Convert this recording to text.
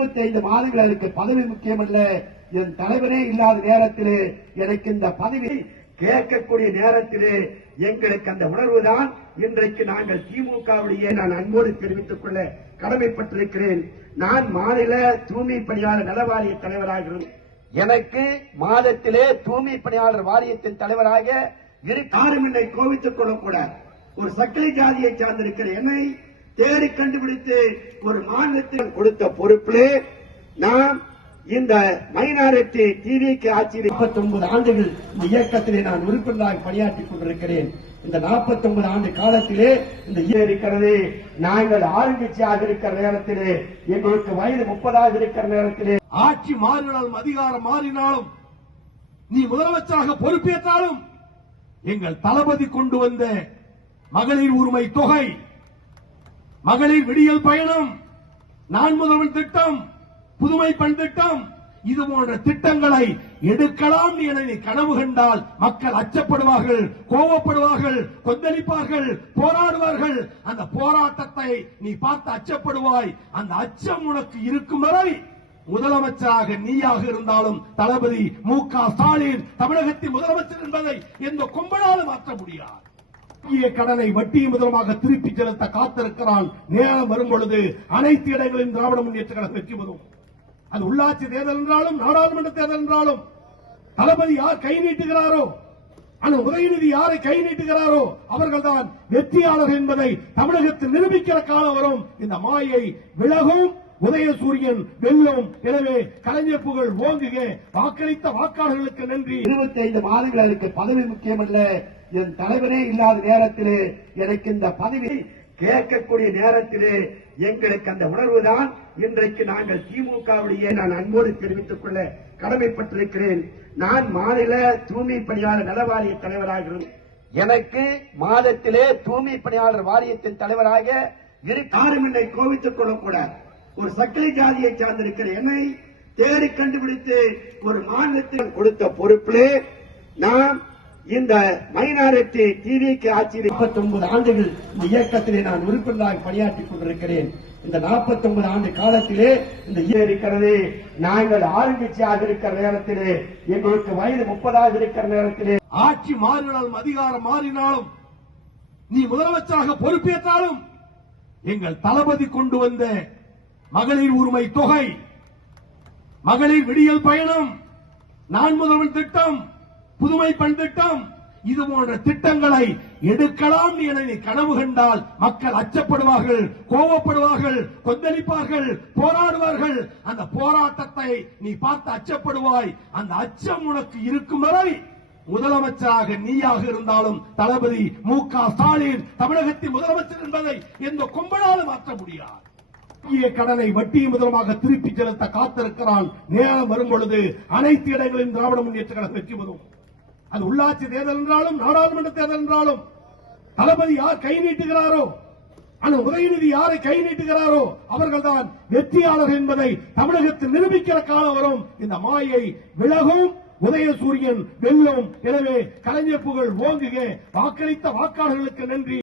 25 மாதங்களுக்கு பதவி முக்கியமல்ல, என் தலைவரே இல்லாத நேரத்திலே எனக்கு இந்த பதவி கேட்கக்கூடிய நேரத்திலே எங்களுக்கு அந்த உணர்வுதான் இன்றைக்கு நாங்கள் திமுகவுடைய நான் அன்போடு தெரிவித்துக் கொள்ள கடமைப்பட்டிருக்கிறேன். நான் மாநில தூய்மை பணியாளர் நல வாரிய தலைவராக எனக்கு மாதத்திலே தூய்மை பணியாளர் வாரியத்தின் தலைவராக யாரும் என்னை கோவித்துக் கொள்ளக்கூடாது. ஒரு சக்கரை ஜாதியை சார்ந்திருக்கிற என்னை தேடி கண்டுபிடித்து ஒரு மாநிலத்தில் கொடுத்த பொறுப்பிலே நாம் இந்த மைனாரிட்டி டிவிக்கு ஆட்சியில் 49 ஆண்டுகள் இந்த இயக்கத்திலே நான் உறுப்பினராக பணியாற்றிக் கொண்டிருக்கிறேன். இந்த 49 ஆண்டு காலத்திலே இந்த இருக்கிறது. நாங்கள் ஆளுங்கட்சியாக இருக்கிற நேரத்திலே எங்களுக்கு வயது 30 இருக்கிற நேரத்திலே ஆட்சி மாறினாலும் அதிகாரம் மாறினாலும் நீ முதலமைச்சராக பொறுப்பேற்றாலும் எங்கள் தளபதி கொண்டு வந்த மகளிர் உரிமை தொகை, மகளிர் விடியல் பயணம், நான் முதல்வன் திட்டம், புதுமை பெண் திட்டம், இது போன்ற திட்டங்களை எடுக்கலாம் என நீ கனவு கண்டால் மக்கள் அச்சப்படுவார்கள், கோபப்படுவார்கள், கொந்தளிப்பார்கள், போராடுவார்கள். அந்த போராட்டத்தை நீ பார்த்து அச்சப்படுவாய். அந்த அச்சம் உனக்கு இருக்கும் வரை முதலமைச்சராக நீயாக இருந்தாலும் தளபதி மு.க. ஸ்டாலின் தமிழகத்தின் முதலமைச்சர் என்பதை எந்த கொம்பனாலும் மாற்ற முடியாது. கடனை வட்டி முதலமாக திருப்பி செலுத்த காத்திருக்கிறான். நேரம் வரும் பொழுது அனைத்து இடங்களிலும் திராவிட முன்னேற்ற கழகம் வெற்றி பெறும். அது உள்ளாட்சி தேர்தல் என்றாலும் நாடாளுமன்ற தேர்தல் என்றாலும் தளபதி யார் கை நீட்டுகிறாரோ, அந்த உதயநிதி யாரை கை நீட்டுகிறாரோ அவர்கள்தான் வெற்றியாளர் என்பதை தமிழகத்தில் நிரூபிக்கிற காலம் வரும். இந்த மாயை விலகும், உதயசூரியன் வெல்லும். எனவே கலைஞர் புகழ் ஓங்குக. வாக்களித்த வாக்காளர்களுக்கு நன்றி. 25 மாதங்களுக்கு பதவி முக்கியமல்ல, என் தலைவரே இல்லாத நேரத்திலே எனக்கு இந்த பதவி கேட்கக்கூடிய நேரத்திலே எங்களுக்கு அந்த உணர்வுதான் இன்றைக்கு நாங்கள் திமுகவுடைய நான் அன்போடு தெரிவித்துக் கொள்ள கடமைப்பட்டிருக்கிறேன். நான் மாநில தூய்மை பணியாளர் நல வாரிய தலைவராக எனக்கு மாதத்திலே தூய்மை பணியாளர் வாரியத்தின் தலைவராக யாரும் என்னை கோவித்துக் கொள்ளக்கூடாது. ஒரு சக்கரை ஜாதியை சார்ந்திருக்கிற என்னை தேடி கண்டுபிடித்து ஒரு மாநிலத்தில் கொடுத்த பொறுப்பிலே நாம் இந்த மைனாரிட்டி டிவிக்கு ஆட்சியில் 49 ஆண்டுகள் இந்த இயக்கத்திலே நான் உறுப்பினராக பணியாற்றிக் கொண்டிருக்கிறேன். இந்த 49 ஆண்டு காலத்திலே இந்த இருக்கிறது. நாங்கள் ஆளுங்கட்சியாக இருக்கிற நேரத்திலே எங்களுக்கு வயது 30 இருக்கிற நேரத்திலே ஆட்சி மாறினாலும் அதிகாரம் மாறினாலும் நீ முதலமைச்சராக பொறுப்பேற்றாலும் எங்கள் தளபதி கொண்டு வந்த மகளிர் உரிமை தொகை, மகளிர் விடியல் பயணம், நான் முதல்வன் திட்டம், புதுமை பெண் திட்டம், இது போன்ற திட்டங்களை எடுக்கலாம் என நீ கனவு கண்டால் மக்கள் அச்சப்படுவார்கள், கோபப்படுவார்கள், கொந்தளிப்பார்கள், போராடுவார்கள். அந்த போராட்டத்தை நீ பார்த்து அச்சப்படுவாய். அந்த அச்சம் உனக்கு இருக்கும் வரை முதலமைச்சராக நீயாக இருந்தாலும் தளபதி மு.க. ஸ்டாலின் தமிழகத்தின் முதலமைச்சர் என்பதை எந்த கொம்பனாலும் மாற்ற முடியாது. கடனை வட்டி முதலமாக திருப்பி செலுத்த காத்திருக்கிறான். நேரம் வரும் பொழுது அனைத்து இடங்களிலும் திராவிட முன்னேற்ற கழகம் வெற்றி பெறும். அது உள்ளாட்சி தேர்தல் என்றாலும் நாடாளுமன்ற தேர்தல் என்றாலும் தளபதி யார் கை நீட்டுகிறாரோ, அந்த உதயநிதி யாரை கை நீட்டுகிறாரோ அவர்கள்தான் வெற்றியாளர் என்பதை தமிழகத்தில் நிரூபிக்கிற காலம் வரும். இந்த மாயை விலகும், உதயசூரியன் வெல்லும். எனவே கலைஞர் புகழ் ஓங்குக. வாக்களித்த வாக்காளர்களுக்கு நன்றி.